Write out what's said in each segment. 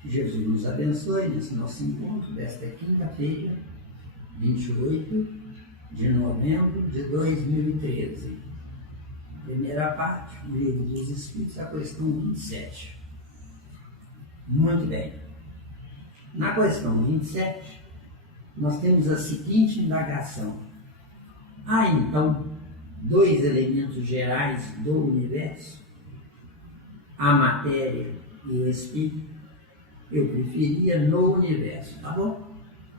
Que Jesus nos abençoe nesse nosso encontro desta quinta-feira, 28 de novembro de 2013. Primeira parte, o Livro dos Espíritos, a questão 27. Muito bem. Na questão 27, nós temos a seguinte indagação. Há então dois elementos gerais do universo, a matéria e o espírito. Eu preferia no universo, tá bom?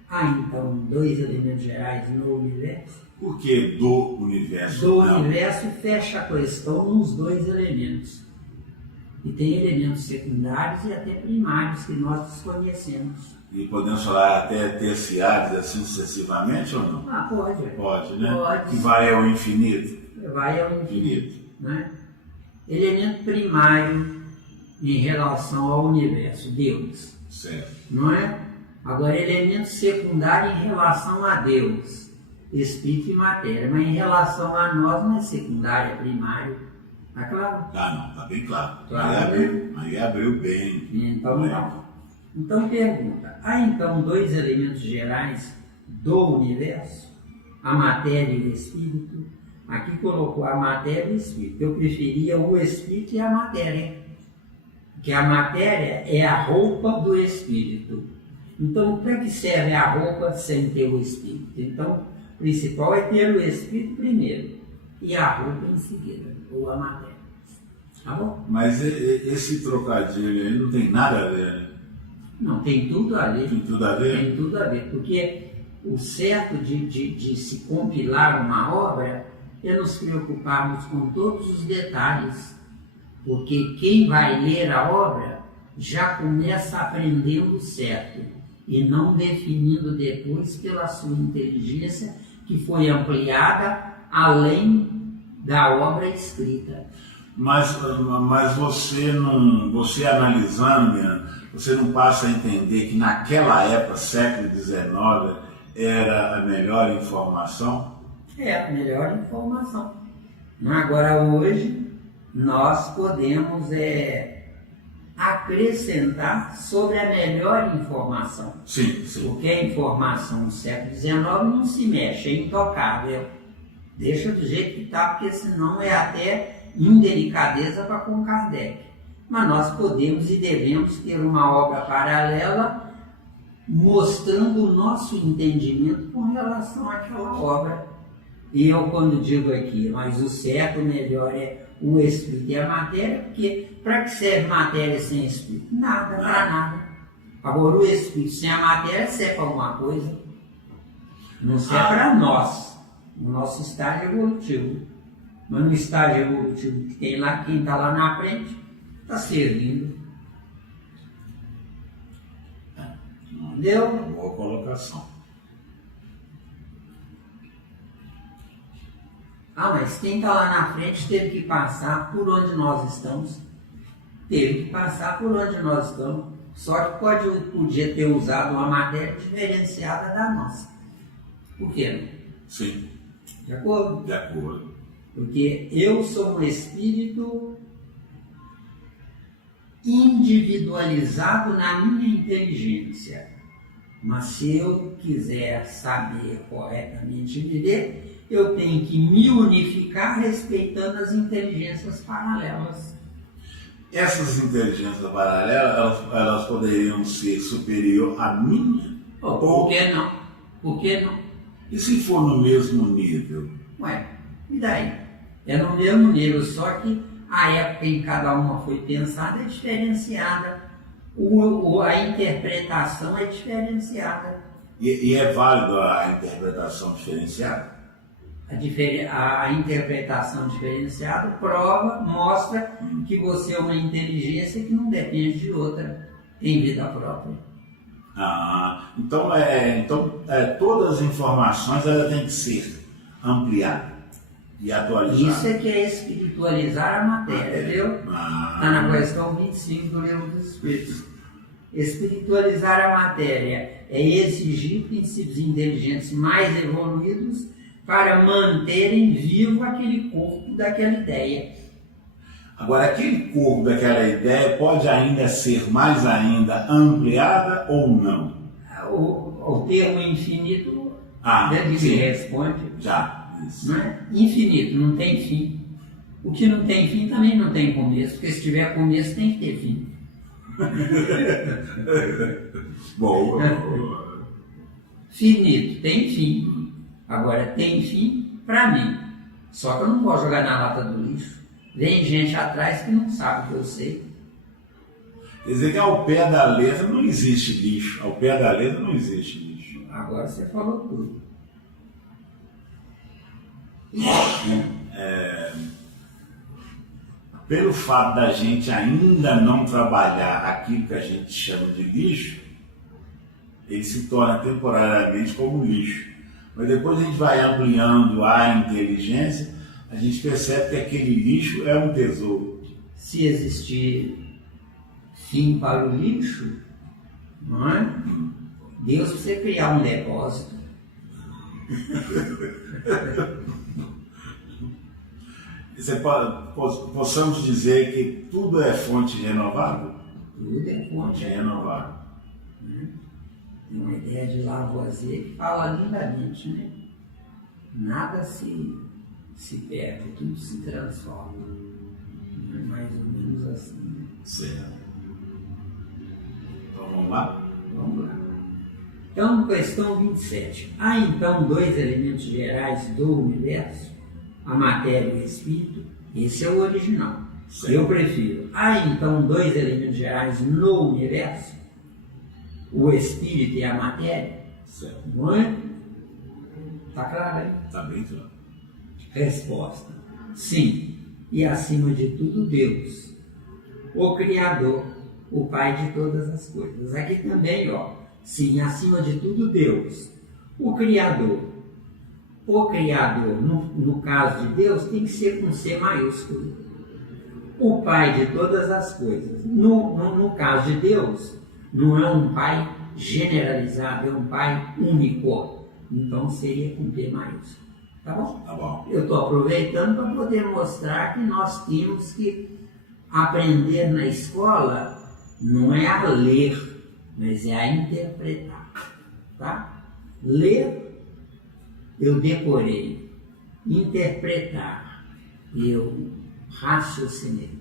Há então dois elementos gerais no universo. Por que do universo? Do universo fecha a questão nos dois elementos. E tem elementos secundários e até primários que nós desconhecemos. E podemos falar até terciários, assim sucessivamente ou não? Ah, pode. Pode, né? Pode. Que vai ao infinito. Vai ao infinito. Né? Elemento primário em relação ao universo, Deus. Certo. Não é? Agora, elemento secundário em relação a Deus, espírito e matéria. Mas em relação a nós não é secundário, é primário. Está claro? Tá, não, tá bem claro. Claro, Aí abriu bem. Então pergunta, há então dois elementos gerais do universo, a matéria e o espírito? Aqui colocou a matéria e o espírito. Eu preferia o espírito e a matéria, porque a matéria é a roupa do espírito. Então, para que serve a roupa sem ter o espírito? Então, o principal é ter o espírito primeiro e a roupa em seguida, ou a matéria. Tá bom? Mas esse trocadilho aí não tem nada a ver, né? Não, tem tudo a ver. Tem tudo a ver? Tem tudo a ver, porque o certo de se compilar uma obra é nos preocuparmos com todos os detalhes, porque quem vai ler a obra já começa aprendendo certo e não definindo depois pela sua inteligência que foi ampliada além da obra escrita. Mas você analisando, você não passa a entender que naquela época, século XIX, era a melhor informação? É a melhor informação. Agora, hoje, nós podemos acrescentar sobre a melhor informação. Sim, sim. Porque a informação do século XIX não se mexe, é intocável. Deixa do jeito que está, porque senão é até indelicadeza para com Kardec. Mas nós podemos e devemos ter uma obra paralela mostrando o nosso entendimento com relação àquela obra. E eu, quando digo aqui, mas o certo, o melhor é o espírito e a matéria, porque para que serve matéria sem espírito? Nada, para nada. Agora, o espírito sem a matéria serve para alguma coisa. Não serve para nós, no nosso estágio evolutivo. Mas no estágio evolutivo que tem lá, quem está lá na frente, está servindo. Entendeu? Boa colocação. Mas quem está lá na frente teve que passar por onde nós estamos. Teve que passar por onde nós estamos. Só que podia ter usado uma matéria diferenciada da nossa. Por quê? Não? Sim. De acordo? De acordo. Porque eu sou um espírito individualizado na minha inteligência. Mas se eu quiser saber corretamente viver, eu tenho que me unificar respeitando as inteligências paralelas. Essas inteligências paralelas, elas poderiam ser superior à minha? Por que não? Por que não? E se for no mesmo nível? E daí? É no mesmo nível, só que a época em que cada uma foi pensada é diferenciada. A interpretação é diferenciada. E é válido a interpretação diferenciada? A interpretação diferenciada mostra que você é uma inteligência que não depende de outra, tem vida própria. Então todas as informações elas têm que ser ampliadas e atualizadas. Isso é que é espiritualizar a matéria, viu? Está na questão 25 do Livro dos Espíritos. Espiritualizar a matéria é exigir princípios inteligentes mais evoluídos para manterem vivo aquele corpo daquela ideia. Agora, aquele corpo daquela ideia pode ainda ser mais ainda ampliada ou não? O termo infinito, Sim. ele responde. Já, isso. Não é? Infinito, não tem fim. O que não tem fim também não tem começo, porque se tiver começo tem que ter fim. Bom, Finito, tem fim. Agora, tem fim para mim. Só que eu não posso jogar na lata do lixo. Vem gente atrás que não sabe o que eu sei. quer dizer que ao pé da letra não existe lixo. Ao pé da letra não existe lixo. Agora você falou tudo. Pelo fato da gente ainda não trabalhar aquilo que a gente chama de lixo, ele se torna temporariamente como lixo. Mas depois a gente vai ampliando a inteligência, a gente percebe que aquele lixo é um tesouro. Se existir fim para o lixo, não é? Deus precisa criar um depósito. Possamos dizer que tudo é fonte renovável? Tudo é fonte renovável. Tem uma ideia de Lavoisier que fala lindamente, né? Nada se perde, tudo se transforma. É mais ou menos assim. Né? Certo. Então vamos lá? Vamos lá. Então, questão 27. Há então dois elementos gerais do universo, a matéria e o espírito. Esse é o original. Certo. Eu prefiro. Há então dois elementos gerais no universo, o espírito e a matéria. Certo. Não é? Está claro aí? Está bem claro. Resposta: sim. E acima de tudo, Deus, o Criador, o Pai de todas as coisas. Aqui também, ó. Sim, acima de tudo, Deus, o Criador. O Criador, no caso de Deus, tem que ser com C maiúsculo. O Pai de todas as coisas. No caso de Deus, não é um Pai generalizado, é um Pai único. Então seria com P maiúsculo. Tá bom? Tá bom. Eu estou aproveitando para poder mostrar que nós temos que aprender na escola não é a ler, mas é a interpretar. Tá? Ler, eu decorei. Interpretar, eu raciocinei.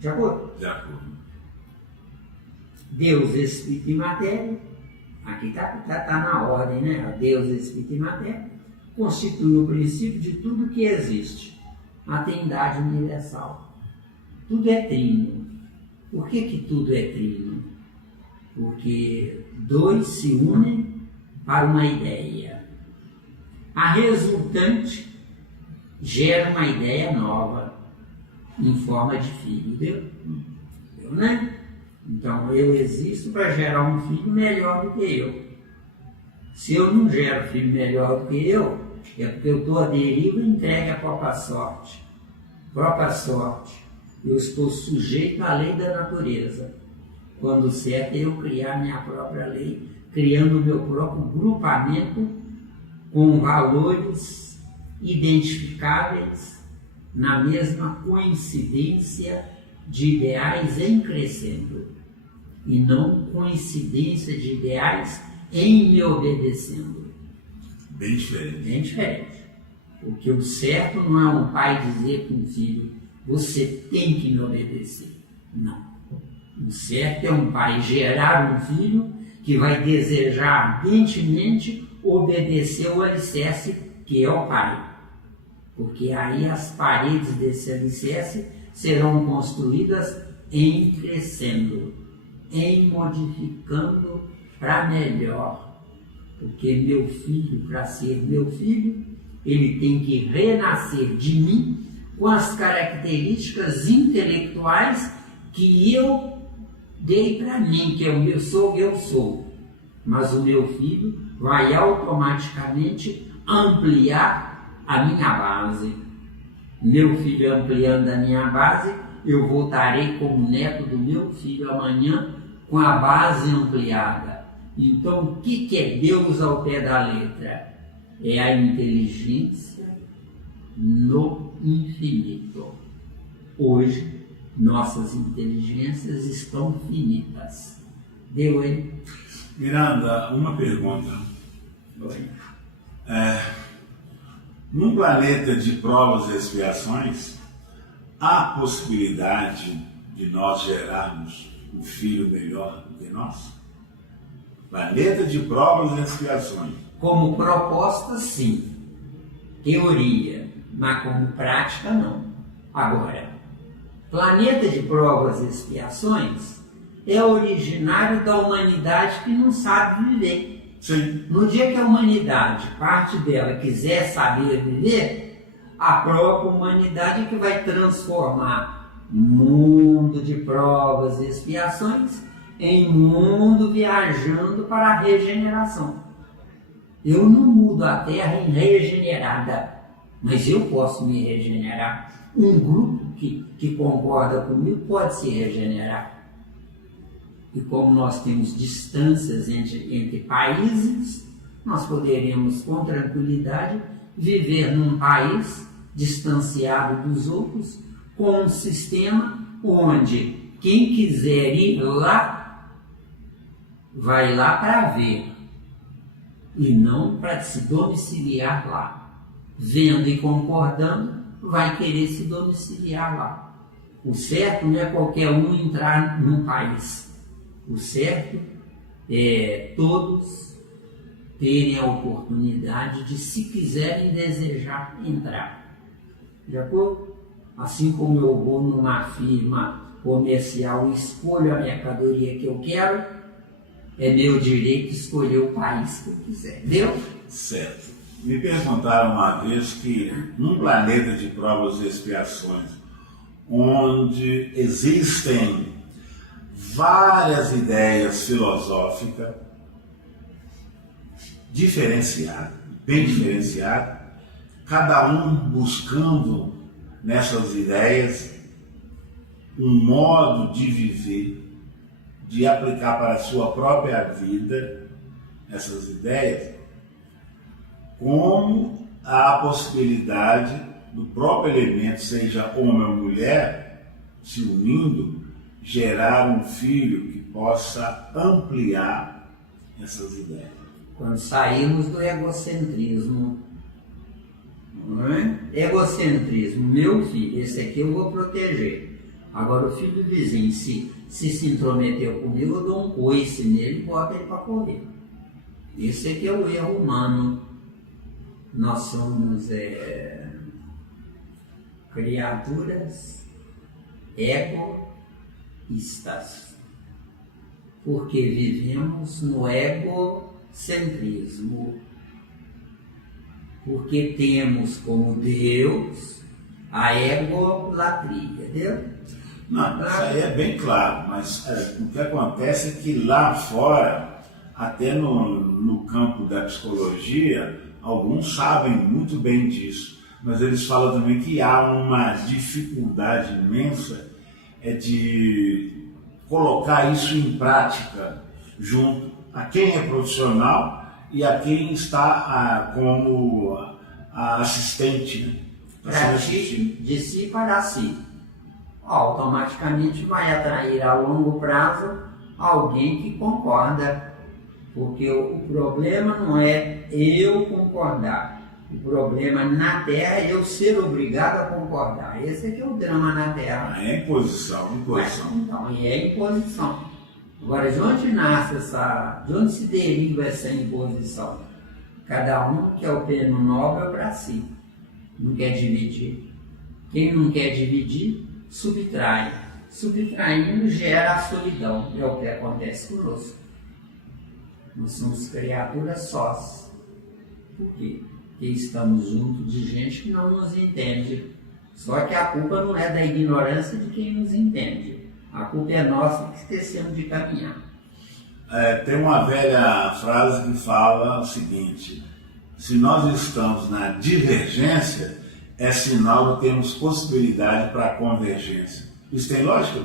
De acordo? De acordo. Deus, espírito e matéria, aqui está na ordem, né? Deus, espírito e matéria, constitui o princípio de tudo que existe, a trindade universal. Tudo é trino. Por que tudo é trino? Porque dois se unem para uma ideia. A resultante gera uma ideia nova em forma de filho. Deu, né? Então, eu existo para gerar um filho melhor do que eu. Se eu não gero filho melhor do que eu, é porque eu estou à deriva e entregue à própria sorte. Própria sorte. Eu estou sujeito à lei da natureza. Quando o certo é eu criar minha própria lei, criando o meu próprio grupamento com valores identificáveis na mesma coincidência de ideais em crescendo, e não coincidência de ideais em me obedecendo. Bem diferente. Bem diferente. Porque o certo não é um pai dizer para um filho, você tem que me obedecer. Não. O certo é um pai gerar um filho que vai desejar ardentemente obedecer o alicerce que é o pai. Porque aí as paredes desse alicerce serão construídas em crescendo, em modificando para melhor. Porque meu filho, para ser meu filho, ele tem que renascer de mim com as características intelectuais que eu dei para mim, que eu sou. Mas o meu filho vai automaticamente ampliar a minha base. Meu filho ampliando a minha base, eu voltarei como neto do meu filho amanhã com a base ampliada. Então, o que é Deus ao pé da letra? É a inteligência no infinito. Hoje, nossas inteligências estão finitas. Deu, hein? Miranda, uma pergunta. Oi. Num planeta de provas e expiações, há possibilidade de nós gerarmos um filho melhor do que nós? Planeta de provas e expiações. Como proposta, sim. Teoria, mas como prática, não. Agora, planeta de provas e expiações é originário da humanidade que não sabe viver. Sim. No dia que a humanidade, parte dela, quiser saber viver, a própria humanidade é que vai transformar mundo de provas e expiações em mundo viajando para a regeneração. Eu não mudo a Terra em regenerada, mas eu posso me regenerar. Um grupo que concorda comigo pode se regenerar. E como nós temos distâncias entre países, nós poderemos com tranquilidade viver num país distanciado dos outros, com um sistema onde quem quiser ir lá, vai lá para ver, e não para se domiciliar lá. Vendo e concordando, vai querer se domiciliar lá. O certo não é qualquer um entrar num país. O certo é todos terem a oportunidade de, se quiserem desejar, entrar. De acordo? Assim como eu vou numa firma comercial e escolho a mercadoria que eu quero, é meu direito escolher o país que eu quiser. Deu? Certo. Me perguntaram uma vez que num planeta de provas e expiações, onde existem várias ideias filosóficas diferenciadas, bem diferenciadas, cada um buscando nessas ideias um modo de viver, de aplicar para a sua própria vida essas ideias, como há a possibilidade do próprio elemento, seja homem ou mulher, se unindo, gerar um filho que possa ampliar essas ideias. Quando saímos do egocentrismo, não é? Egocentrismo, meu filho, esse aqui eu vou proteger. Agora o filho do vizinho, se intrometeu comigo, eu dou um coice nele e boto ele para correr. Esse aqui é o erro humano. Nós somos criaturas egoístas, porque vivemos no egocentrismo, porque temos como Deus a egolatria, entendeu? Não, isso aí é bem claro, mas o que acontece é que lá fora, até no campo da psicologia, alguns sabem muito bem disso, mas eles falam também que há uma dificuldade imensa de colocar isso em prática junto a quem é profissional e a quem está como assistente. Pratique de si para si. Automaticamente vai atrair a longo prazo alguém que concorda. Porque o problema não é eu concordar. O problema na Terra é eu ser obrigado a concordar. Esse é que é o drama na Terra. É imposição. Então, e é imposição. Agora, de onde nasce de onde se deriva essa imposição? Cada um quer o prêmio Nobel para si. Não quer dividir. Quem não quer dividir, subtrai. Subtraindo gera a solidão. É o que acontece conosco. Nós somos criaturas sós. Por quê? Porque estamos juntos de gente que não nos entende. Só que a culpa não é da ignorância de quem nos entende. A culpa é nossa que esquecemos de caminhar. Tem uma velha frase que fala o seguinte: se nós estamos na divergência, é sinal que temos possibilidade para a convergência. Isso tem lógica?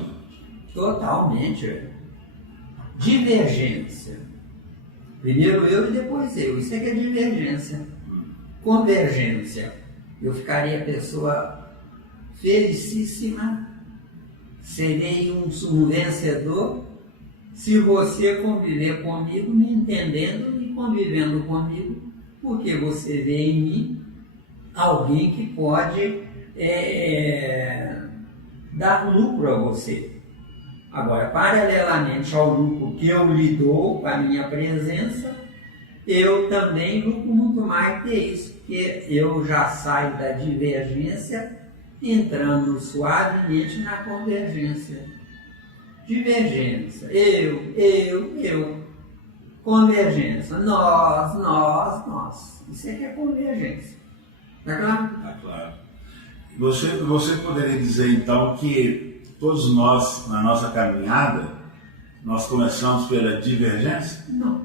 Totalmente. Divergência. Primeiro eu e depois eu. Isso é que é divergência. Convergência. Eu ficaria pessoa felicíssima serei um vencedor se você conviver comigo, me entendendo e convivendo comigo, porque você vê em mim alguém que pode dar lucro a você. Agora, paralelamente ao lucro que eu lhe dou com a minha presença, eu também lucro muito mais que isso, porque eu já saio da divergência entrando suavemente na convergência. Divergência, eu. Convergência, nós. Isso é que é convergência. Está claro? Está claro. Você poderia dizer então que todos nós, na nossa caminhada, nós começamos pela divergência? Não.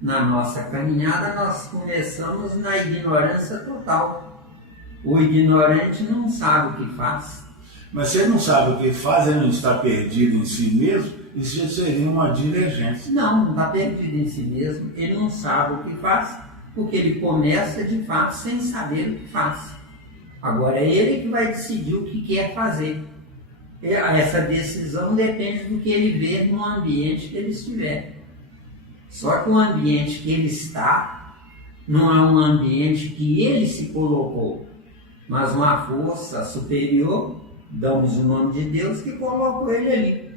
Na nossa caminhada nós começamos na ignorância total. O ignorante não sabe o que faz. Mas se ele não sabe o que faz, ele não está perdido em si mesmo, isso já seria uma divergência. Não está perdido em si mesmo, ele não sabe o que faz, porque ele começa de fato sem saber o que faz. Agora é ele que vai decidir o que quer fazer. Essa decisão depende do que ele vê no ambiente que ele estiver. Só que o ambiente que ele está não é um ambiente que ele se colocou, mas uma força superior, damos o nome de Deus, que colocou ele ali.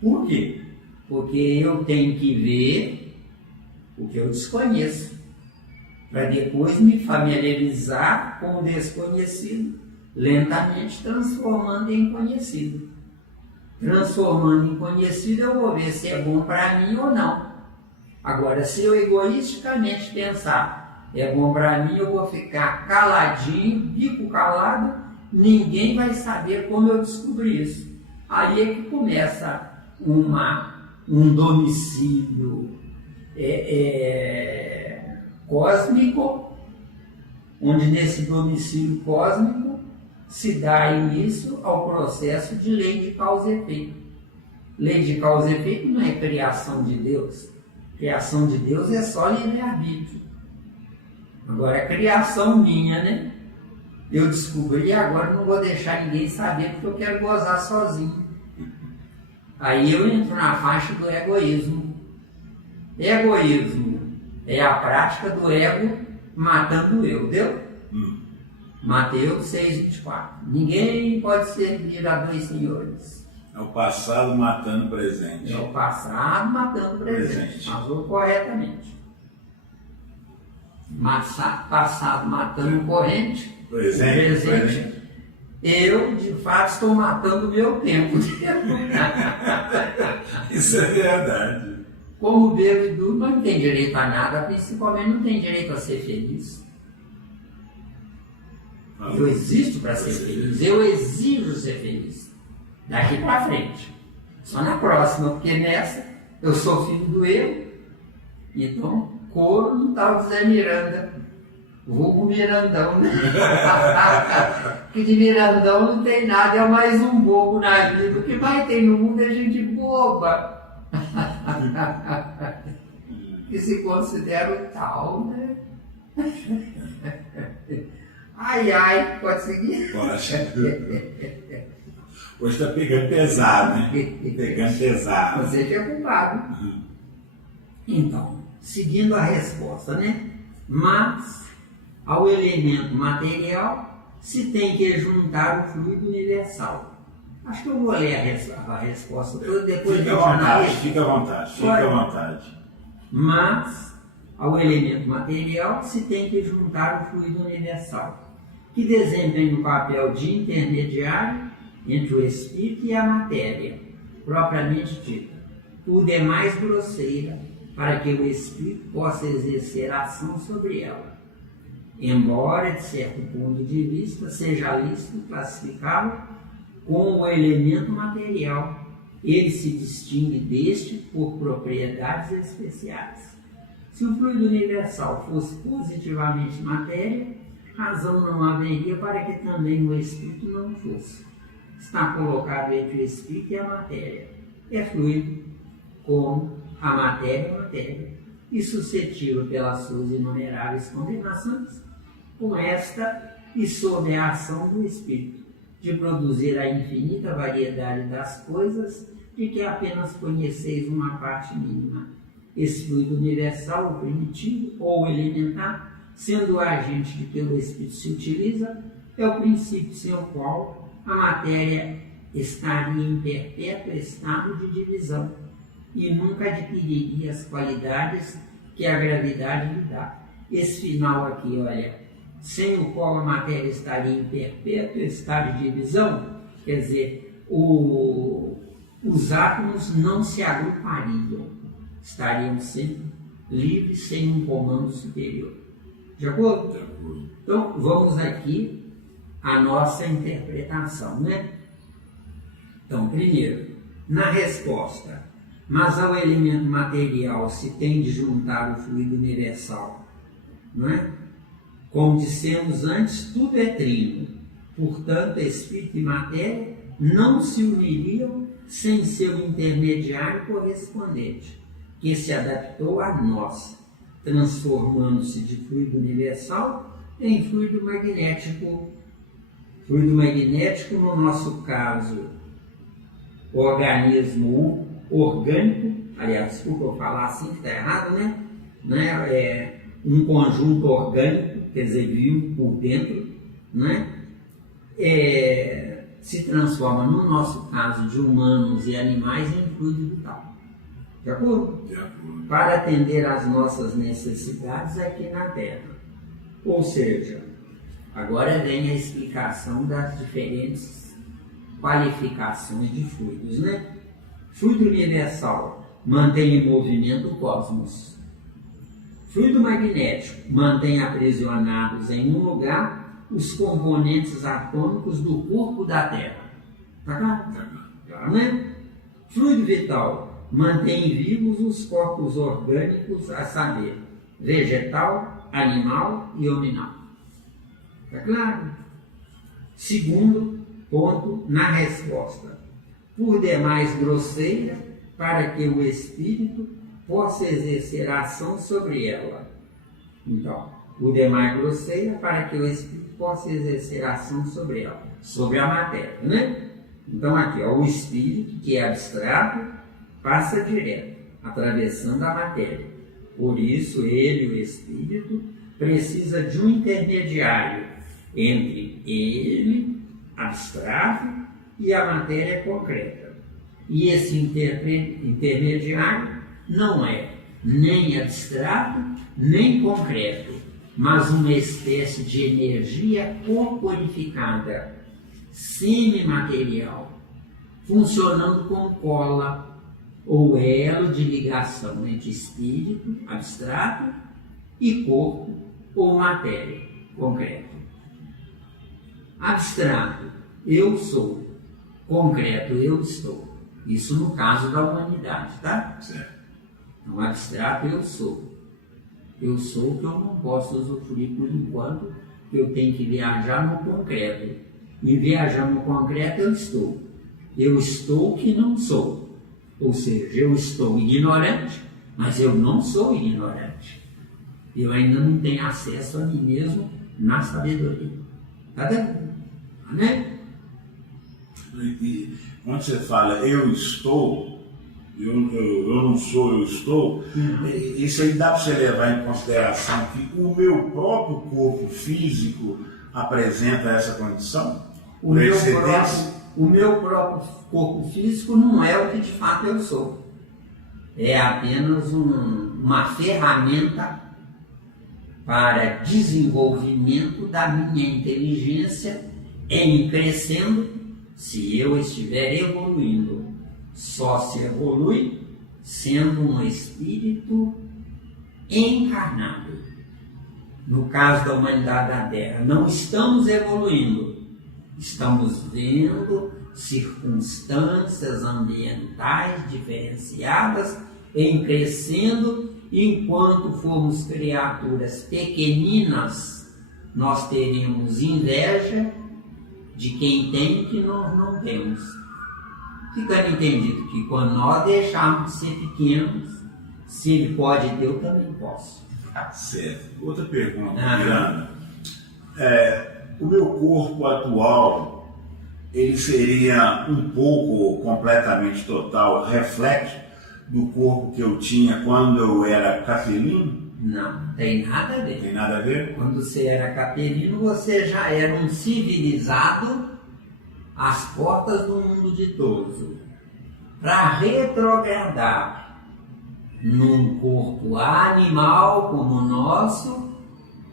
Por quê? Porque eu tenho que ver o que eu desconheço, para depois me familiarizar com o desconhecido, lentamente transformando em conhecido. Transformando em conhecido, eu vou ver se é bom para mim ou não. Agora, se eu egoisticamente pensar, é bom para mim, eu vou ficar caladinho, bico calado, ninguém vai saber como eu descobri isso. Aí é que começa um domicílio cósmico, onde nesse domicílio cósmico se dá início ao processo de lei de causa e efeito. Lei de causa e efeito não é criação de Deus. Criação de Deus é só livre-arbítrio. Agora, é criação minha, né? Eu descobri e agora não vou deixar ninguém saber porque eu quero gozar sozinho. Aí eu entro na faixa do egoísmo. Egoísmo é a prática do ego matando o eu, deu? Mateus 6,24. Ninguém pode servir a dois senhores. É o passado matando o presente. É o passado matando o presente. Falou corretamente. Passado matando o corrente. Presente. Eu, de fato, estou matando o meu tempo. Isso é verdade. Como bebo e durmo, não tem direito a nada, principalmente não tem direito a ser feliz. Eu existo para ser feliz, eu exijo ser feliz. Daqui para frente. Só na próxima, porque nessa eu sou filho do eu, então corro no tal de Zé Miranda. Vulgo Mirandão, né? Que de Mirandão não tem nada, é mais um bobo na vida. O que mais tem no mundo é gente boba. Que se considera o tal, né? Ai, pode seguir? Pode. Hoje está pegando pesado, né? Pegando pesado. Você que é culpado. Então, seguindo a resposta, né? Mas, ao elemento material, se tem que juntar o fluido universal. Acho que eu vou ler a resposta toda, depois fica à vontade. Mas, ao elemento material, se tem que juntar o fluido universal, que desempenha o papel de intermediário entre o espírito e a matéria, propriamente dita. Tudo é mais grosseira para que o espírito possa exercer ação sobre ela. Embora, de certo ponto de vista, seja lícito classificá-lo como o elemento material, ele se distingue deste por propriedades especiais. Se o fluido universal fosse positivamente matéria, razão não haveria para que também o espírito não fosse. Está colocado entre o espírito e a matéria. É fluido, como a matéria, e suscetível pelas suas inumeráveis combinações, com esta e sob a ação do espírito, de produzir a infinita variedade das coisas, de que apenas conheceis uma parte mínima. Esse fluido universal, o primitivo ou elementar, sendo o agente de que o Espírito se utiliza, é o princípio sem o qual a matéria estaria em perpétuo estado de divisão e nunca adquiriria as qualidades que a gravidade lhe dá. Esse final aqui, olha, sem o qual a matéria estaria em perpétuo estado de divisão, quer dizer, os átomos não se agrupariam, estariam sempre livres, sem um comando superior. De acordo? De acordo. Então, vamos aqui à nossa interpretação, né? Então, primeiro, na resposta, mas ao elemento material se tem de juntar o fluido universal, não é? Como dissemos antes, tudo é trino, portanto, espírito e matéria não se uniriam sem seu intermediário correspondente, que se adaptou a nós, transformando-se de fluido universal em fluido magnético. Fluido magnético, no nosso caso, organismo orgânico, aliás, desculpa eu falar assim que está errado, né? É um conjunto orgânico, quer dizer, vivo por dentro, né? Se transforma, no nosso caso, de humanos e animais em fluido vital. De acordo? De acordo. Para atender às nossas necessidades aqui na Terra. Ou seja, agora vem a explicação das diferentes qualificações de fluidos, né? Fluido universal mantém em movimento o cosmos. Fluido magnético mantém aprisionados em um lugar os componentes atômicos do corpo da Terra. Tá claro? Claro, né? Fluido vital mantém vivos os corpos orgânicos, a saber, vegetal, animal e hominal. Tá claro? Segundo ponto, na resposta, por demais grosseira, para que o espírito possa exercer ação sobre ela. Então, por demais grosseira, para que o espírito possa exercer ação sobre ela, sobre a matéria, né? Então, aqui, ó, o espírito, que é abstrato, passa direto, atravessando a matéria. Por isso, ele, o espírito, precisa de um intermediário entre ele, abstrato, e a matéria concreta. E esse intermediário não é nem abstrato, nem concreto, mas uma espécie de energia corporificada, semimaterial, funcionando como cola ou elo de ligação entre espírito, abstrato, e corpo ou matéria, concreto. Abstrato, eu sou. Concreto, eu estou. Isso no caso da humanidade, tá? Certo. Então, abstrato, eu sou. Eu sou que eu não posso usufruir por enquanto, que eu tenho que viajar no concreto. E viajando no concreto, eu estou. Eu estou que não sou. Ou seja, eu estou ignorante, mas eu não sou ignorante. Eu ainda não tenho acesso a mim mesmo na sabedoria. Tá vendo? Né? E quando você fala eu estou, eu não sou, eu estou, isso aí dá para você levar em consideração que o meu próprio corpo físico apresenta essa condição? O meu próprio corpo físico não é o que de fato eu sou. É apenas uma ferramenta para desenvolvimento da minha inteligência em crescendo. Se eu estiver evoluindo, só se evolui sendo um espírito encarnado. No caso da humanidade da Terra, não estamos evoluindo, estamos vendo circunstâncias ambientais diferenciadas em crescendo. Enquanto formos criaturas pequeninas, nós teremos inveja de quem tem que nós não temos. Ficando entendido que quando nós deixarmos de ser pequenos, se ele pode ter, eu também posso. Certo. Outra pergunta, Miranda. O meu corpo atual, ele seria um pouco, completamente total, reflexo do corpo que eu tinha quando eu era capelino? Não, tem nada a ver. Tem nada a ver? Quando você era capelino, você já era um civilizado às portas do mundo ditoso. Para retrogradar num corpo animal como o nosso,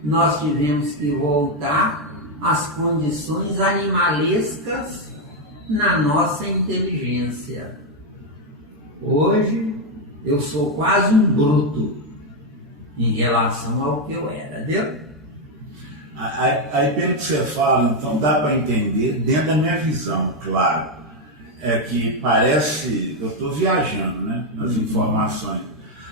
nós tivemos que voltar às condições animalescas na nossa inteligência. Hoje, eu sou quase um bruto em relação ao que eu era, entendeu? Aí pelo que você fala, então dá para entender, dentro da minha visão, claro, é que parece, eu estou viajando, né, nas informações,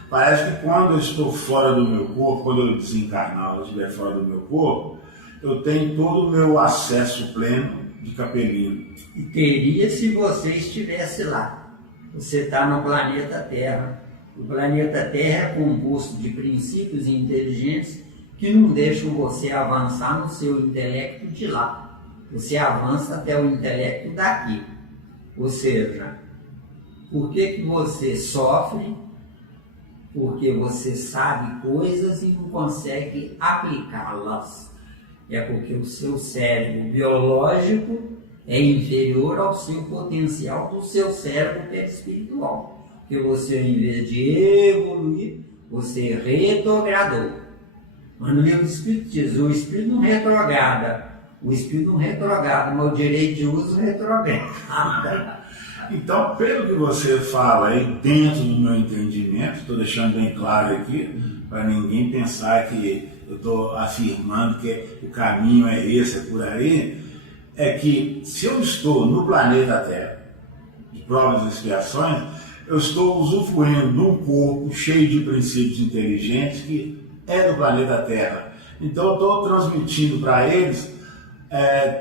parece que quando eu estou fora do meu corpo, quando eu desencarnar, eu estiver fora do meu corpo, eu tenho todo o meu acesso pleno de capelino. E teria se você estivesse lá. Você está no planeta Terra. O planeta Terra é composto de princípios inteligentes que não deixam você avançar no seu intelecto de lá. Você avança até o intelecto daqui. Ou seja, por que você sofre? Porque você sabe coisas e não consegue aplicá-las. É porque o seu cérebro biológico é inferior ao seu potencial do seu cérebro perispiritual. Porque você, em vez de evoluir, você retrogradou. Mas no livro do Espírito diz, o Espírito não retrograda. O Espírito não retrograda, mas o direito de uso retrograda. Então, pelo que você fala aí, dentro do meu entendimento, estou deixando bem claro aqui, para ninguém pensar que eu estou afirmando que o caminho é esse, é por aí, é que se eu estou no planeta Terra, de provas e expiações, eu estou usufruindo de um corpo cheio de princípios inteligentes que é do planeta Terra. Então eu estou transmitindo para eles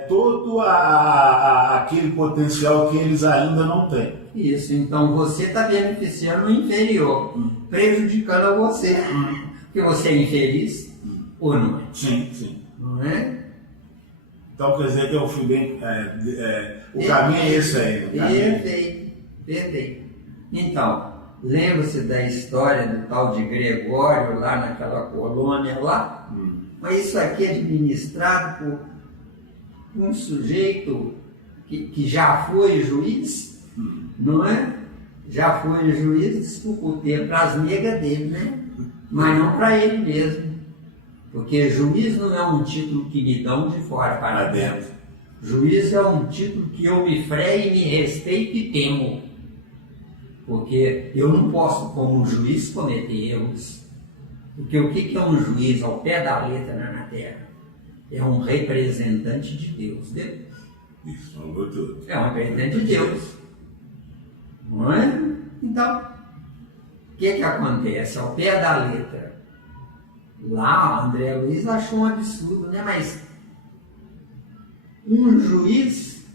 todo aquele potencial que eles ainda não têm. Isso, então você está beneficiando o inferior, prejudicando a você, porque você é infeliz ou não é? Sim, sim. Não é? Então quer dizer que eu fui bem. O caminho é esse aí. Perfeito, perfeito. Então, lembra-se da história do tal de Gregório lá naquela colônia lá? Mas isso aqui é administrado por um sujeito que já foi juiz, não é? Já foi juiz, desculpa o tempo, para as negas dele, né? Mas não para ele mesmo. Porque juiz não é um título que me dão de fora para dentro. Juiz é um título que eu me freio, me respeito e temo. Porque eu não posso, como juiz, cometer erros. Porque o que é um juiz ao pé da letra na Terra? É um representante de Deus. Isso, falou tudo. É um representante de Deus. Não é? Então, o que acontece? Ao pé da letra. Lá, André Luiz achou um absurdo, né? Mas um juiz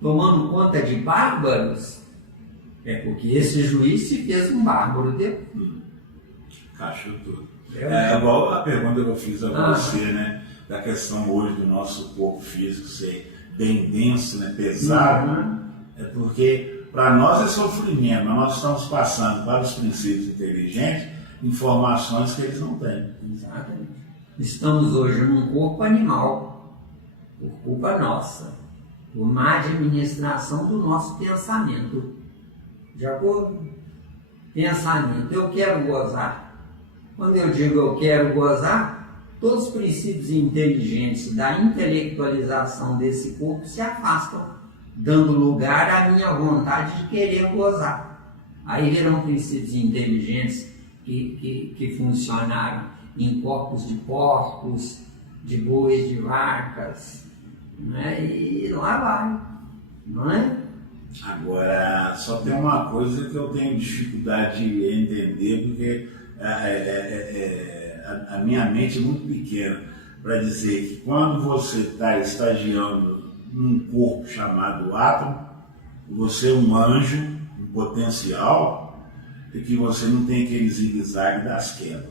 tomando conta de bárbaros, é porque esse juiz se fez um bárbaro, entendeu? Cachou tudo. É igual a pergunta que eu fiz a você, né? Da questão hoje do nosso corpo físico ser bem denso, né? Pesado. É porque para nós é sofrimento, mas nós estamos passando para os princípios inteligentes informações que eles não têm. Exatamente. Estamos hoje num corpo animal, por culpa nossa, por má administração do nosso pensamento. De acordo? Pensamento, eu quero gozar. Quando eu digo eu quero gozar, todos os princípios inteligentes da intelectualização desse corpo se afastam, dando lugar à minha vontade de querer gozar. Aí virão princípios inteligentes que funcionaram em corpos de porcos, de bois, de vacas, né? E lá vai, não é? Agora, só tem uma coisa que eu tenho dificuldade de entender, porque a minha mente é muito pequena para dizer que quando você está estagiando num corpo chamado átomo, você é um anjo, um potencial, e que você não tem aquele zigue-zague das quedas.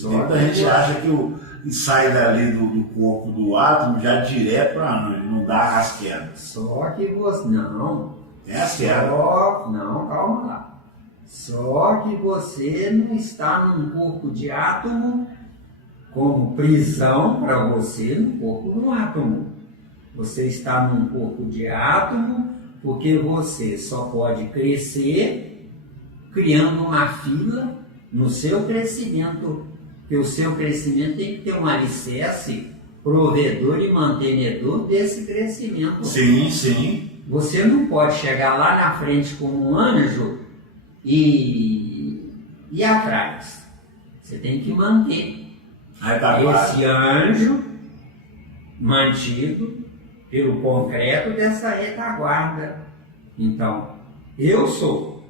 Muita gente acha que sai dali do corpo do átomo já direto para anjo. mudar as quedas. Só que você... Não. É as quedas. Não, calma lá. Só que você não está num corpo de átomo como prisão para você no corpo de um átomo. Você está num corpo de átomo porque você só pode crescer criando uma fila no seu crescimento. Porque o seu crescimento tem que ter um alicerce provedor e mantenedor desse crescimento. Sim, sim. Você não pode chegar lá na frente como um anjo e atrás. Você tem que manter esse anjo mantido pelo concreto dessa retaguarda. Então, eu sou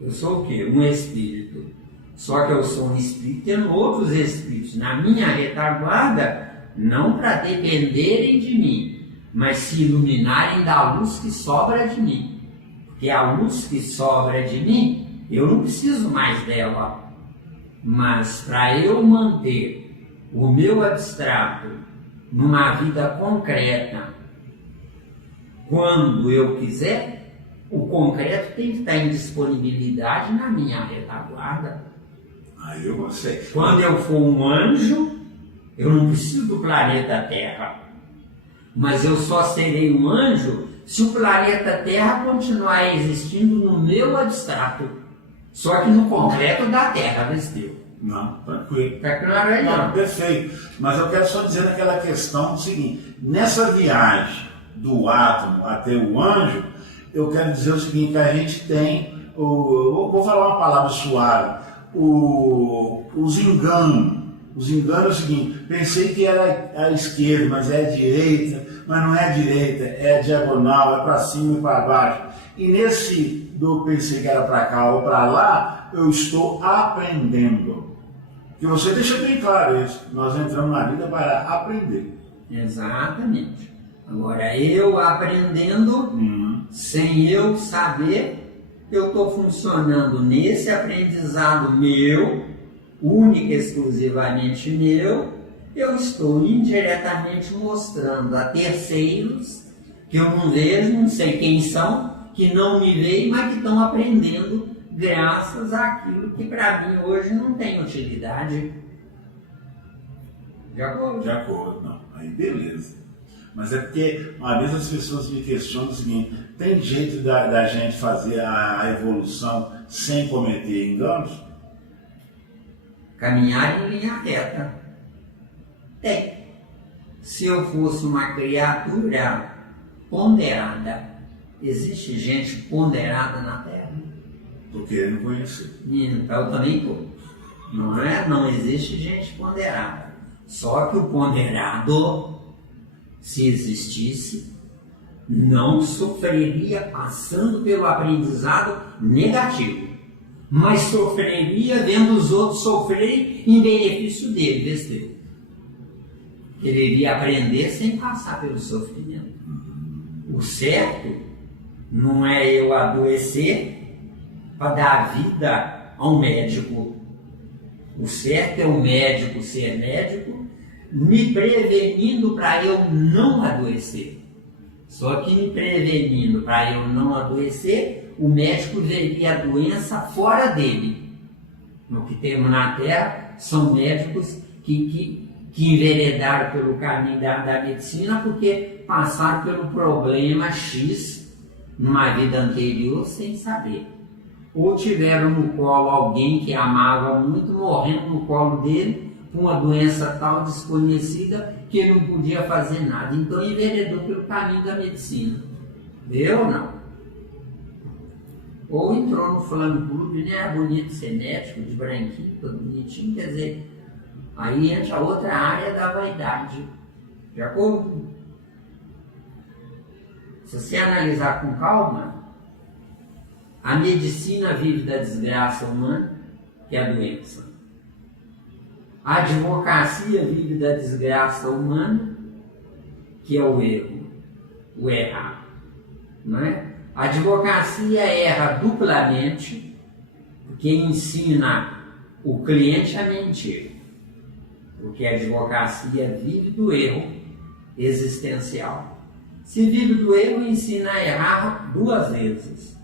o quê? Um espírito. Só que eu sou um espírito tendo outros espíritos na minha retaguarda, não para dependerem de mim, mas se iluminarem da luz que sobra de mim. Porque a luz que sobra de mim, eu não preciso mais dela. Mas para eu manter o meu abstrato numa vida concreta, quando eu quiser, o concreto tem que estar em disponibilidade na minha retaguarda. Aí eu gostei. Quando eu for um anjo, eu não preciso do planeta Terra. Mas eu só serei um anjo se o planeta Terra continuar existindo no meu abstrato. Só que no concreto da Terra, vestiu. Não, tranquilo. Está claro aí? Não, perfeito. Mas eu quero só dizer aquela questão do seguinte: nessa viagem do átomo até o anjo, eu quero dizer o seguinte, que a gente tem, vou falar uma palavra suave, os enganos. Os enganos é o seguinte: pensei que era a esquerda, mas é a direita, mas não é a direita, é a diagonal, é para cima e para baixo. E nesse do pensei que era para cá ou para lá, eu estou aprendendo. Que você deixa bem claro isso. Nós entramos na vida para aprender. Exatamente. Agora, eu aprendendo, sem eu saber, eu estou funcionando nesse aprendizado meu, único e exclusivamente meu, eu estou indiretamente mostrando a terceiros que eu não vejo, não sei quem são, que não me veem, mas que estão aprendendo graças àquilo que para mim hoje não tem utilidade. De acordo? De acordo, não. Aí beleza. Mas é porque uma vez as pessoas me questionam o seguinte: tem jeito da gente fazer a evolução sem cometer enganos? Caminhar em linha reta. Tem. Se eu fosse uma criatura ponderada, existe gente ponderada na Terra? Estou querendo conhecer. Então eu também estou. Não é? Não existe gente ponderada. Só que o ponderado, se existisse, não sofreria passando pelo aprendizado negativo, mas sofreria vendo os outros sofrerem em benefício dele, besteira. Quereria aprender sem passar pelo sofrimento. O certo não é eu adoecer para dar vida a um médico. O certo é o médico ser médico, me prevenindo para eu não adoecer. Só que me prevenindo para eu não adoecer, o médico veria a doença fora dele. No que temos na Terra, são médicos que enveredaram pelo caminho da medicina porque passaram pelo problema X numa vida anterior sem saber. Ou tiveram no colo alguém que amava muito, morrendo no colo dele, com uma doença tal desconhecida que ele não podia fazer nada. Então enveredou pelo caminho da medicina. Viu ou não? Ou entrou no Flame Club, né? É bonito ser médico, de branquinho, todo bonitinho, quer dizer, aí entra outra área da vaidade. De acordo? Se você analisar com calma, a medicina vive da desgraça humana, que é a doença. A advocacia vive da desgraça humana, que é o erro, o errar. Não é? A advocacia erra duplamente, porque ensina o cliente a mentir. Porque a advocacia vive do erro existencial. Se vive do erro, ensina a errar 2 vezes,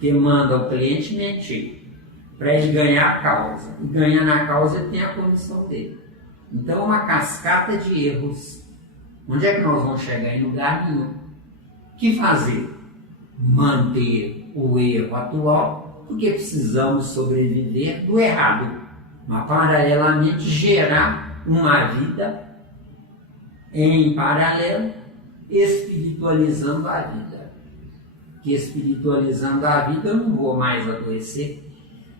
que manda o cliente mentir, para ele ganhar a causa. E ganhando a causa, ele tem a comissão dele. Então, é uma cascata de erros. Onde é que nós vamos chegar? Em lugar nenhum. O que fazer? Manter o erro atual, porque precisamos sobreviver do errado, mas paralelamente gerar uma vida em paralelo, espiritualizando a vida. Que espiritualizando a vida eu não vou mais adoecer.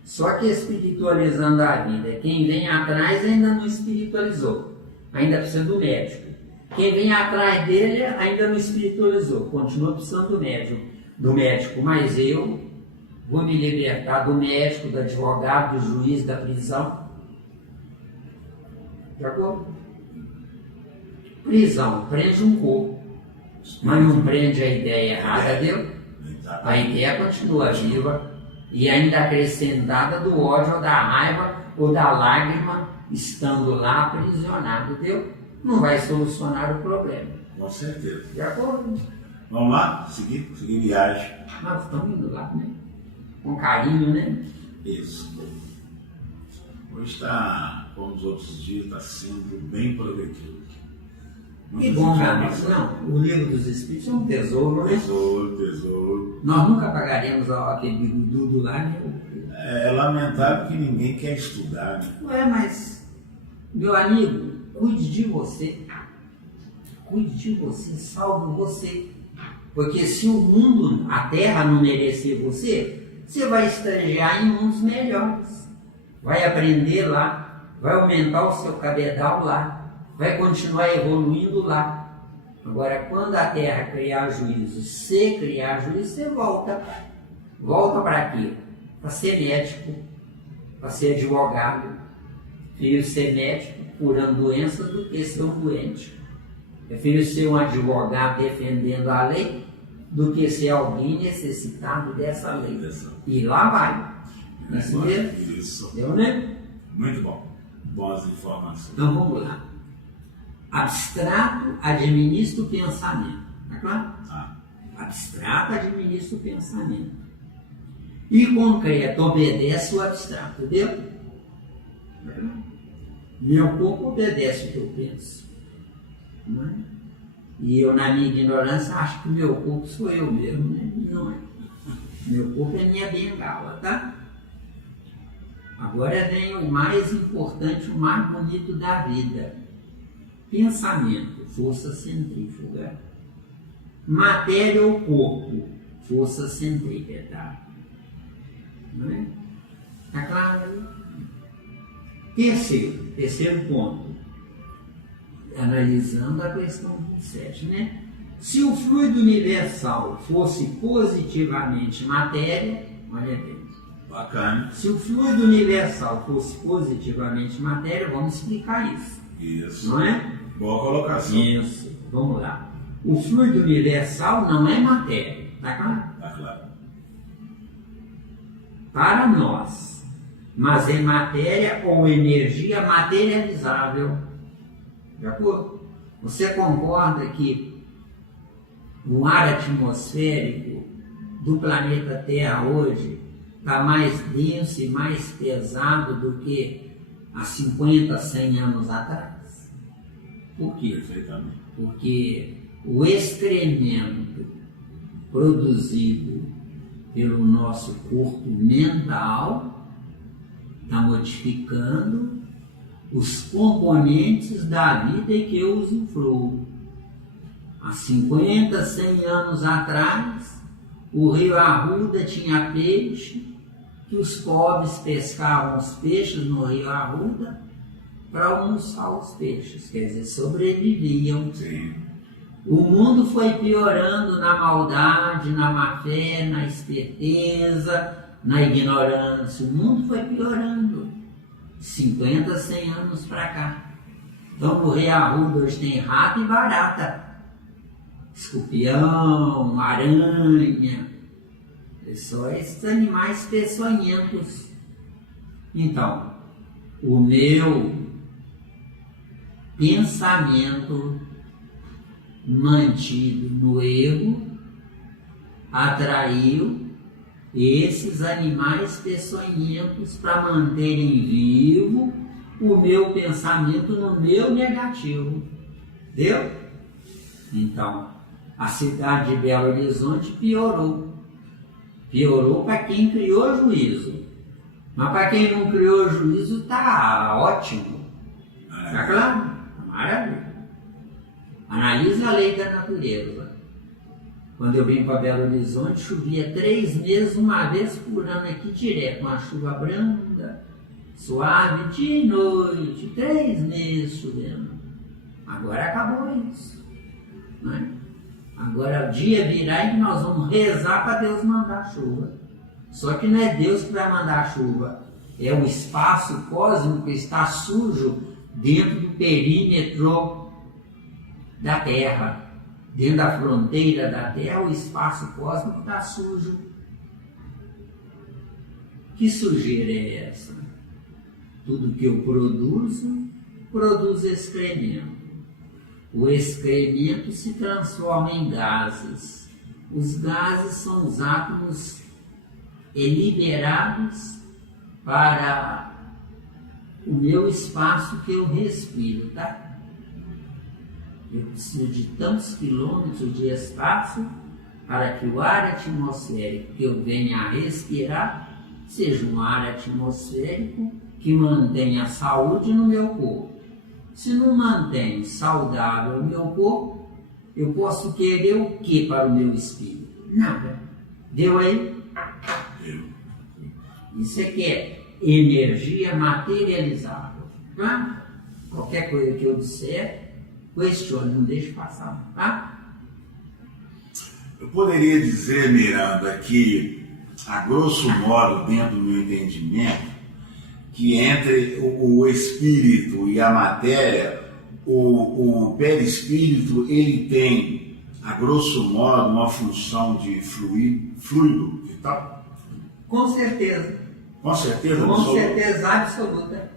Só que espiritualizando a vida, quem vem atrás ainda não espiritualizou, ainda precisa do médico. Quem vem atrás dele ainda não espiritualizou, continua precisando do médico, mas eu vou me libertar do médico, do advogado, do juiz, da prisão. De acordo? Prisão prende um corpo, mas não prende a ideia errada, deu? A ideia continua viva e ainda acrescentada do ódio ou da raiva ou da lágrima, estando lá aprisionado, deu? Não vai solucionar o problema. Com certeza. De acordo? Vamos lá? Seguir viagem. Nós estamos indo lá, né? Com carinho, né? Isso. Hoje está, como os outros dias, está sendo bem progredido. Que bom, meu amigo. Não, o livro dos Espíritos é um tesouro, né? Tesouro. Nós nunca pagaremos aquele bigodudo lá, né? É lamentável que ninguém quer estudar, né? Ué, mas, meu amigo, cuide de você. Cuide de você, salve você. Porque se o mundo, a terra não merecer você, você vai estagiar em mundos melhores. Vai aprender lá, vai aumentar o seu cabedal lá, vai continuar evoluindo lá. Agora, quando a terra criar juízo, você criar juízo, você volta. Volta para quê? Para ser médico, para ser advogado. Prefiro ser médico curando doenças do que ser um doente. Prefiro ser um advogado defendendo a lei do que ser alguém necessitado dessa lei. E lá vai. Isso mesmo? Isso. Deu, né? Muito bom. Boas informações. Então vamos lá. Abstrato administra o pensamento. Tá claro? Abstrato administra o pensamento. E concreto obedece o abstrato. Entendeu? Meu corpo obedece o que eu penso. Não é? E eu, na minha ignorância, acho que o meu corpo sou eu mesmo, né? Não é. Meu corpo é minha bengala, tá? Agora vem o mais importante, o mais bonito da vida. Pensamento, força centrífuga. Matéria ou corpo, força centrípeta. Não é? Tá claro? Terceiro ponto. Analisando a questão 27, né? Se o fluido universal fosse positivamente matéria, olha bem. Bacana. Se o fluido universal fosse positivamente matéria, vamos explicar isso. Isso. Não é? Boa colocação. Isso. Vamos lá. O fluido universal não é matéria, tá claro? Tá claro. Para nós, mas é matéria ou energia materializável. De acordo? Você concorda que o ar atmosférico do planeta Terra hoje está mais denso e mais pesado do que há 50, 100 anos atrás? Por quê? Perfeitamente. Porque o excremento produzido pelo nosso corpo mental está modificando os componentes da vida que eu usufruo. Há 50, 100 anos atrás, o rio Arruda tinha peixe, que os pobres pescavam os peixes no rio Arruda para almoçar os peixes, quer dizer, sobreviviam. Sim. O mundo foi piorando na maldade, na má-fé, na esperteza, na ignorância. O mundo foi piorando. 50, 100 anos para cá. Então, no Rio Arruda hoje tem rato e barata. Escorpião, aranha. Só esses animais peçonhentos. Então, o meu pensamento mantido no erro, atraiu esses animais peçonhentos para manterem vivo o meu pensamento no meu negativo. Entendeu? Então, a cidade de Belo Horizonte piorou. Piorou para quem criou juízo. Mas para quem não criou juízo, está ótimo. Está claro? Maravilha. Analisa a lei da natureza. Quando eu vim para Belo Horizonte, chovia 3 meses, uma vez por ano aqui direto. Uma chuva branda, suave, dia e noite. 3 meses chovendo. Agora acabou isso. Não é? Agora o dia virá e nós vamos rezar para Deus mandar chuva. Só que não é Deus que vai mandar chuva. É o espaço cósmico que está sujo dentro do perímetro da Terra. Dentro da fronteira da Terra, o espaço cósmico está sujo. Que sujeira é essa? Tudo que eu produz excremento. O excremento se transforma em gases. Os gases são os átomos liberados para o meu espaço que eu respiro, tá? Eu preciso de tantos quilômetros de espaço para que o ar atmosférico que eu venha a respirar seja um ar atmosférico que mantenha a saúde no meu corpo. Se não mantém saudável o meu corpo, eu posso querer o que para o meu espírito? Nada. Deu aí? Deu. Isso aqui é energia materializável. Tá? Qualquer coisa que eu disser, questione, não deixe passar. Tá? Eu poderia dizer, Miranda, que, a grosso modo, dentro do meu entendimento, que entre o espírito e a matéria, o perispírito, ele tem, a grosso modo, uma função de fluido vital? Com certeza. Com certeza Com absoluta? certeza absoluta.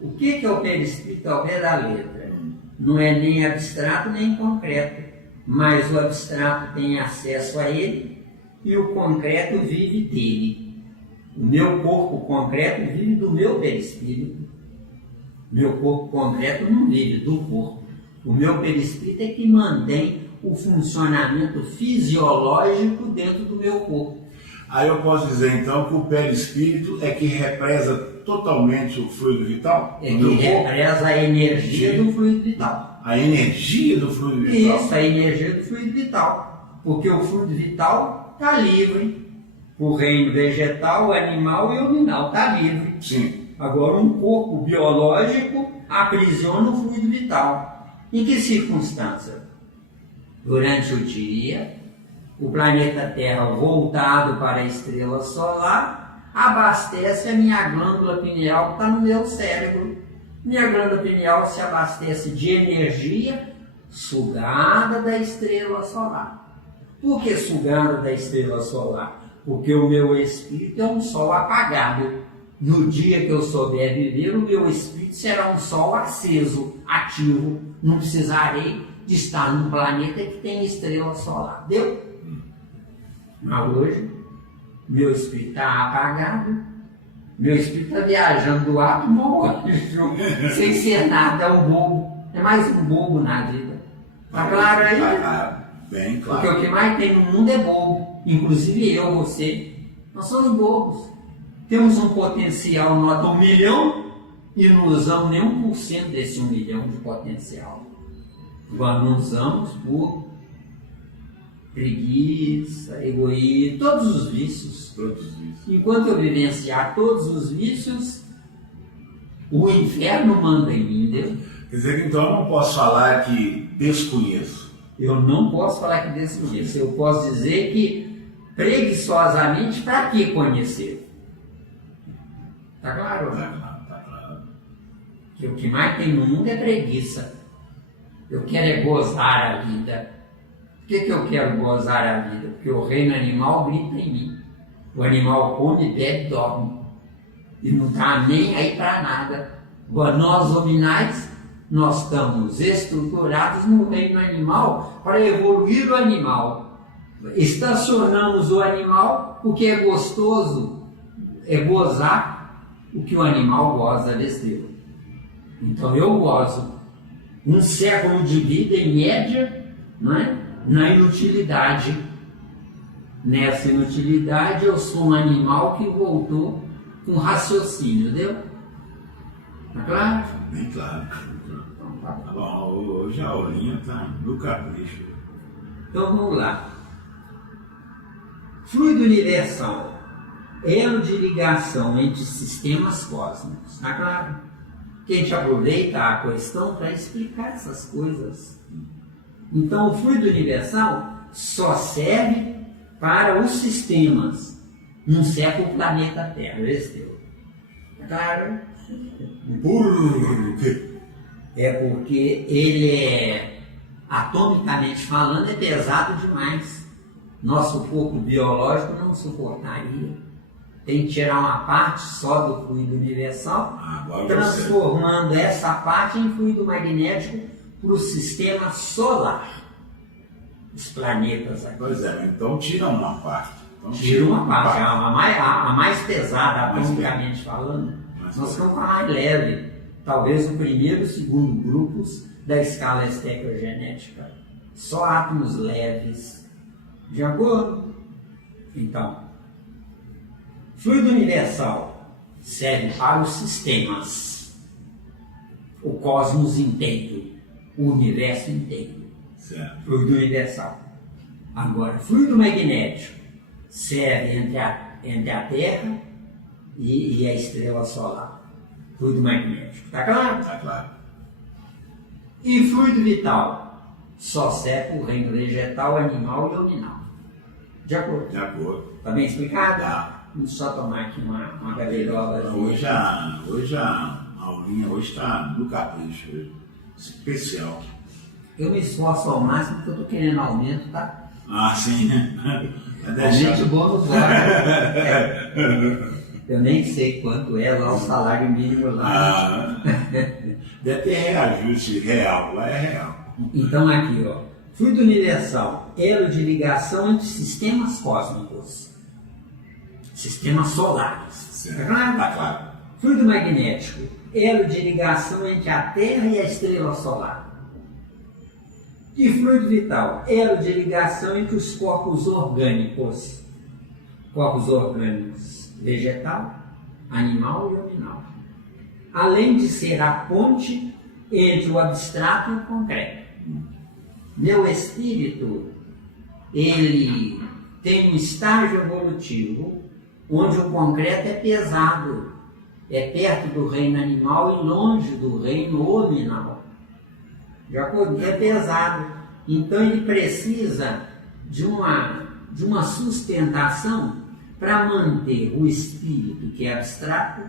O que é o perispírito ao pé da letra? Não é nem abstrato nem concreto, mas o abstrato tem acesso a ele e o concreto vive dele. O meu corpo concreto vive do meu perispírito. Meu corpo concreto não vive do corpo. O meu perispírito é que mantém o funcionamento fisiológico dentro do meu corpo. Aí eu posso dizer então que o perispírito é que represa totalmente o fluido vital? É que represa a energia do fluido vital. A energia do fluido vital? Isso, a energia do fluido vital. Porque o fluido vital está livre. O reino vegetal, animal e hominal está livre. Sim. Agora, um corpo biológico aprisiona o fluido vital. Em que circunstância? Durante o dia, o planeta Terra, voltado para a estrela solar, abastece a minha glândula pineal que está no meu cérebro. Minha glândula pineal se abastece de energia sugada da estrela solar. Por que sugada da estrela solar? Porque o meu espírito é um sol apagado. No dia que eu souber viver, o meu espírito será um sol aceso, ativo. Não precisarei de estar num planeta que tem estrela solar. Deu? Mas hoje, meu espírito está apagado. Meu espírito está viajando do átomo ao anjo, sem ser nada, é um bobo. É mais um bobo na vida. Está claro aí? Bem claro. Porque o que mais tem no mundo é bobo. Inclusive eu, você. Nós somos bobos. Temos um potencial nota 1 milhão e não usamos nem 1% desse 1 milhão de potencial. Agora não usamos por preguiça, egoísmo, todos os vícios. Enquanto eu vivenciar todos os vícios, o inferno manda em mim, entendeu? Quer dizer que então eu não posso falar que desconheço. Eu não posso falar que desconheço. Eu posso dizer que preguiçosamente, para que conhecer? Tá claro? Tá claro. Que o que mais tem no mundo é preguiça. Eu quero é gozar a vida. Por que eu quero gozar a vida? Porque o reino animal grita em mim. O animal come, bebe, dorme. E não está nem aí para nada. Agora, nós hominais, nós estamos estruturados no reino animal para evoluir o animal. Estacionamos o animal porque é gostoso, é gozar o que o animal goza, Destreu. Então eu gozo um século de vida em média, não é? Na inutilidade. Nessa inutilidade eu sou um animal que voltou com raciocínio, deu? Tá claro? Bem claro. Então, tá bom. Tá bom, hoje a aulinha está no capricho. Então vamos lá. Fluido universal, elo de ligação entre sistemas cósmicos, tá claro? Que a gente aproveita a questão para explicar essas coisas. Então o fluido universal só serve para os sistemas, não serve para o planeta Terra, Destreu. Tá claro? Por quê? É porque ele é, atomicamente falando, é pesado demais. Nosso corpo biológico não suportaria. Tem que tirar uma parte só do fluido universal, transformando essa parte em fluido magnético para o sistema solar. Os planetas aqui. Pois é, então tira uma parte. Então, tira uma parte, a mais pesada, atomicamente falando. Nós ficamos com a mais leve. Talvez o primeiro e o segundo grupos da escala estequiogenética. Só átomos leves. De acordo? Então, fluido universal serve para os sistemas, o cosmos inteiro, o universo inteiro. Certo. Fluido universal. Agora, fluido magnético serve entre a Terra e a estrela solar. Fluido magnético. Está claro? Tá claro. E fluido vital só serve para o reino vegetal, animal e luminal. De acordo? De acordo. Está bem explicado? Tá. Vamos só tomar aqui uma gaveirola. Hoje a aulinha está no capricho, hoje. Especial. Eu me esforço ao máximo porque eu estou querendo aumento, tá? Ah, sim. Aumento bônus agora. Eu nem sei quanto é lá o salário mínimo lá. Deve ter reajuste real, lá é real. Então aqui, ó. Fluido universal, elo de ligação entre sistemas cósmicos. Sistemas solares. Tá claro? Tá claro. Fluido magnético, elo de ligação entre a Terra e a estrela solar. E fluido vital, elo de ligação entre os corpos orgânicos. Corpos orgânicos vegetal, animal e luminal. Além de ser a ponte entre o abstrato e o concreto. Meu espírito, ele tem um estágio evolutivo onde o concreto é pesado, é perto do reino animal e longe do reino luminal. De acordo? É pesado. Então ele precisa de uma sustentação para manter o espírito, que é abstrato,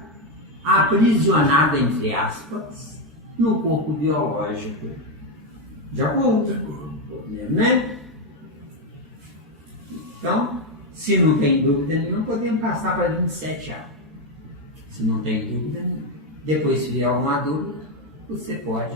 aprisionado, entre aspas, no corpo biológico. De acordo? Né? Então, se não tem dúvida nenhuma, podemos passar para 27A. Se não tem dúvida nenhuma. Depois, se vier alguma dúvida, você pode